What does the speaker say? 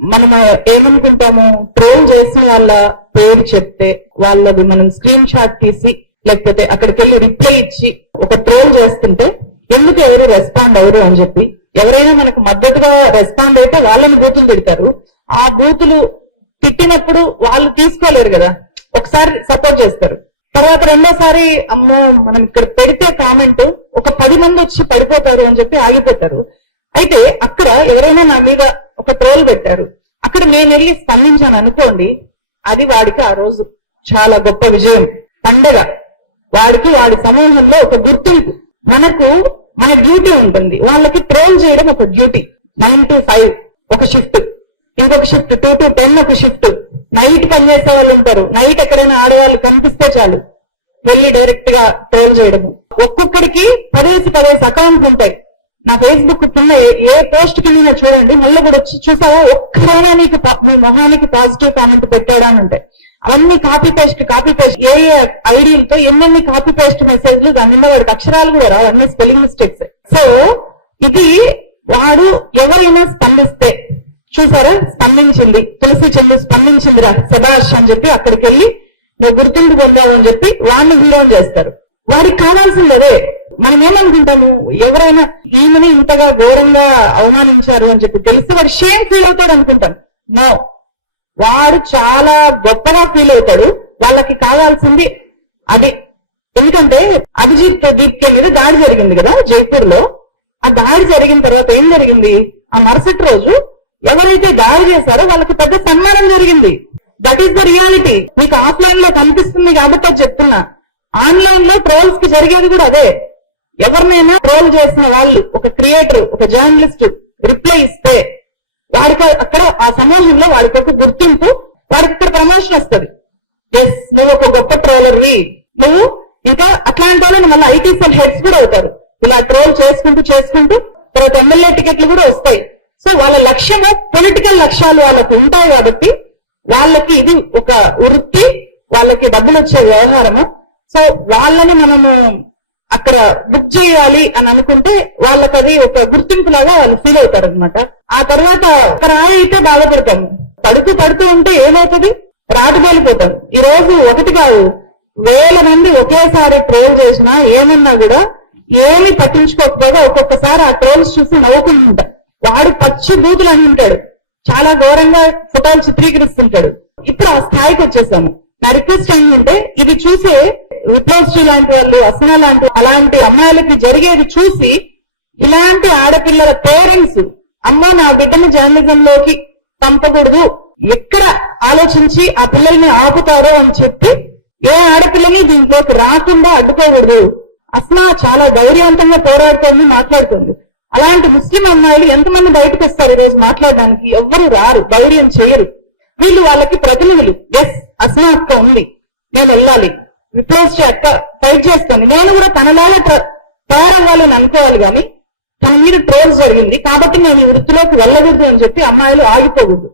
మనం ఏమనుకుంటాము, ట్రోల్ చేసిన వాళ్ళ పేరు చెప్తే వాళ్ళది మనం స్క్రీన్ షాట్ తీసి లేకపోతే అక్కడికి వెళ్ళి రిప్లై ఇచ్చి ఒక ట్రోల్ చేస్తుంటే ఎందుకు ఎవరు రెస్పాండ్ అవరు అని చెప్పి, ఎవరైనా మనకు మద్దతుగా రెస్పాండ్ అయితే వాళ్ళని బూతులు తిడతారు. ఆ బూతులు తిట్టినప్పుడు వాళ్ళు తీసుకోలేరు కదా, ఒకసారి సపోర్ట్ చేస్తారు, తర్వాత రెండోసారి అమ్మో మనం ఇక్కడ పెడితే కామెంట్ ఒక 10 మంది వచ్చి పడిపోతారు అని చెప్పి ఆగిపోతారు. అయితే అక్కడ ఎవరైనా నా మీద ఒక ట్రోల్ పెట్టారు, అక్కడ నేను వెళ్ళి స్పందించాను అనుకోండి, అది వాడికి ఆ రోజు చాలా గొప్ప విజయం, పండగ, వాడికి వాడి సమూహంలో ఒక గుర్తింపు. మన డ్యూటీ ఉంటుంది, వాళ్ళకి ట్రోల్ చేయడం ఒక డ్యూటీ. 9 to 5 ఒక షిఫ్ట్, ఇంకొక షిఫ్ట్ 2 to 10 ఒక షిఫ్ట్, నైట్ పనిచేసే వాళ్ళు ఉంటారు, నైట్ ఎక్కడైనా ఆడవాళ్ళు కనిపిస్తే చాలు వెళ్ళి డైరెక్ట్ గా ట్రోల్ చేయడము. ఒక్కొక్కడికి 10 అకౌంట్లు ఉంటాయి. నా ఫేస్బుక్ కింద ఏ పోస్ట్ కింద చూడండి, మళ్ళీ కూడా వచ్చి చూసావా ఒక్కరైనా నీకు మీ మొహానికి పాజిటివ్ కామెంట్ పెట్టాడా అని ఉంటాయి. అవన్నీ కాపీ పేస్ట్ ఏ ఐడియాలతో ఎన్నెన్ని కాపీ పేస్ట్ మెసేజ్లు, దాని మీద వాడికి అక్షరాలు కూడా రావు, అన్ని స్పెల్లింగ్ మిస్టేక్స్. సో ఇది వాడు ఎవరైనా స్పందిస్తే, చూసారా స్పందించింది తులసి చెల్లి స్పందించిందిరా శభాష్ అని చెప్పి అక్కడికి వెళ్ళి నువ్వు గుర్తింపు పొందావు అని చెప్పి వాడిని హీరో చేస్తారు. వాడికి కావాల్సింది అదే. మనం ఏమనుకుంటాము, ఎవరైనా ఈమెని ఇంతగా ఘోరంగా అవమానించారు అని చెప్పి తెలిసి వాడు షేమ్ ఫీల్ అవుతాడు అనుకుంటాను. నో, వాడు చాలా గొప్పగా ఫీల్ అవుతాడు. వాళ్ళకి కావాల్సింది అది. ఎందుకంటే అభిజిత్ దీప్కే మీద దాడి జరిగింది కదా జైపూర్ లో. ఆ దాడి జరిగిన తర్వాత ఏం జరిగింది, ఆ మరుసటి రోజు ఎవరైతే దాడి చేశారో వాళ్ళకి పెద్ద సన్మానం జరిగింది. That is the reality. మీకు ఆఫ్లైన్ లో కనిపిస్తుంది కాబట్టి చెప్తున్నా, ఆన్లైన్ లో ట్రోల్స్ కి జరిగేది కూడా అదే. ఎవరినైనా ట్రోల్ చేసిన వాళ్ళు, ఒక క్రియేటర్, ఒక జర్నలిస్ట్ రిప్లై ఇస్తే వాడికి అక్కడ ఆ సమూహంలో వాడికి ఒక గుర్తింపు, వాడికి ఇక్కడ ప్రమోషన్ వస్తుంది. ఎస్, నువ్వు ఒక గొప్ప ట్రోలర్వి, నువ్వు ఇంకా అట్లాంటి వాళ్ళని మళ్ళీ ఐటీ సెల్ హెడ్స్ కూడా అవుతారు. ఇలా ట్రోల్ చేసుకుంటూ తర్వాత ఎమ్మెల్యే టికెట్లు కూడా వస్తాయి. సో వాళ్ళ లక్ష్యము పొలిటికల్ లక్ష్యాలు వాళ్ళకు ఉంటాయి కాబట్టి వాళ్ళకి ఇది ఒక వృత్తి, వాళ్ళకి డబ్బులు వచ్చే వ్యవహారము. సో వాళ్ళని మనము అక్కడ బుక్ చేయాలి అని అనుకుంటే వాళ్ళకి అది ఒక గుర్తింపు లాగా వాళ్ళు ఫీల్ అవుతారు అనమాట. ఆ తర్వాత ఒక రాయి అయితే బాధపడతాము, పడుతూ ఉంటే ఏమవుతుంది, రాటు పేలిపోతాం. ఈ రోజు ఒకటి కాదు, 1000 మంది ఒకేసారి ట్రోల్ చేసినా ఏమన్నా కూడా ఏమి పట్టించుకోకపోగా ఒక్కొక్కసారి ఆ ట్రోల్స్ చూసి నవ్వుకుంటుంటా. వాడు పచ్చి బూతులు అని ఉంటాడు, చాలా ఘోరంగా ఫోటోలు చిత్రీకరిస్తుంటాడు. ఇప్పుడు ఆ స్థాయికి వచ్చేసాము. నా రిక్వెస్ట్ ఏంటంటే, ఇది చూసే విప్లవశ్రీ లాంటి వాళ్ళు, అసనా లాంటి అలాంటి అమ్మాయిలకి జరిగేది చూసి ఇలాంటి ఆడపిల్లల పేరెంట్స్ అమ్మో నా బిడ్డని జర్నలిజంలోకి పంపకూడదు, ఎక్కడ ఆలోచించి ఆ పిల్లల్ని ఆపుతారో అని చెప్పి ఏ ఆడపిల్లని దీంట్లోకి రాకుండా అడ్డుకోకూడదు. అసనా చాలా ధైర్యవంతంగా పోరాడుతోంది, మాట్లాడుతోంది. అలాంటి ముస్లిం అమ్మాయిలు ఎంతమంది బయటకు వస్తారు ఈ రోజు మాట్లాడడానికి? ఎవ్వరు రారు, ధైర్యం చేయరు. వీళ్ళు వాళ్ళకి ప్రతినిధులు. ఎస్, అసనా అక్క ఉంది, నేను వెళ్ళాలి, విప్లవశ్రీ అక్క ఫైట్ చేస్తుంది, నేను కూడా తనలాగా తయారవ్వాలని అనుకోవాలి. కానీ తన మీద ట్రోల్స్ జరిగింది కాబట్టి నేను ఈ వృత్తిలోకి వెళ్ళకూడదు అని చెప్పి అమ్మాయిలు ఆగిపోకూడదు.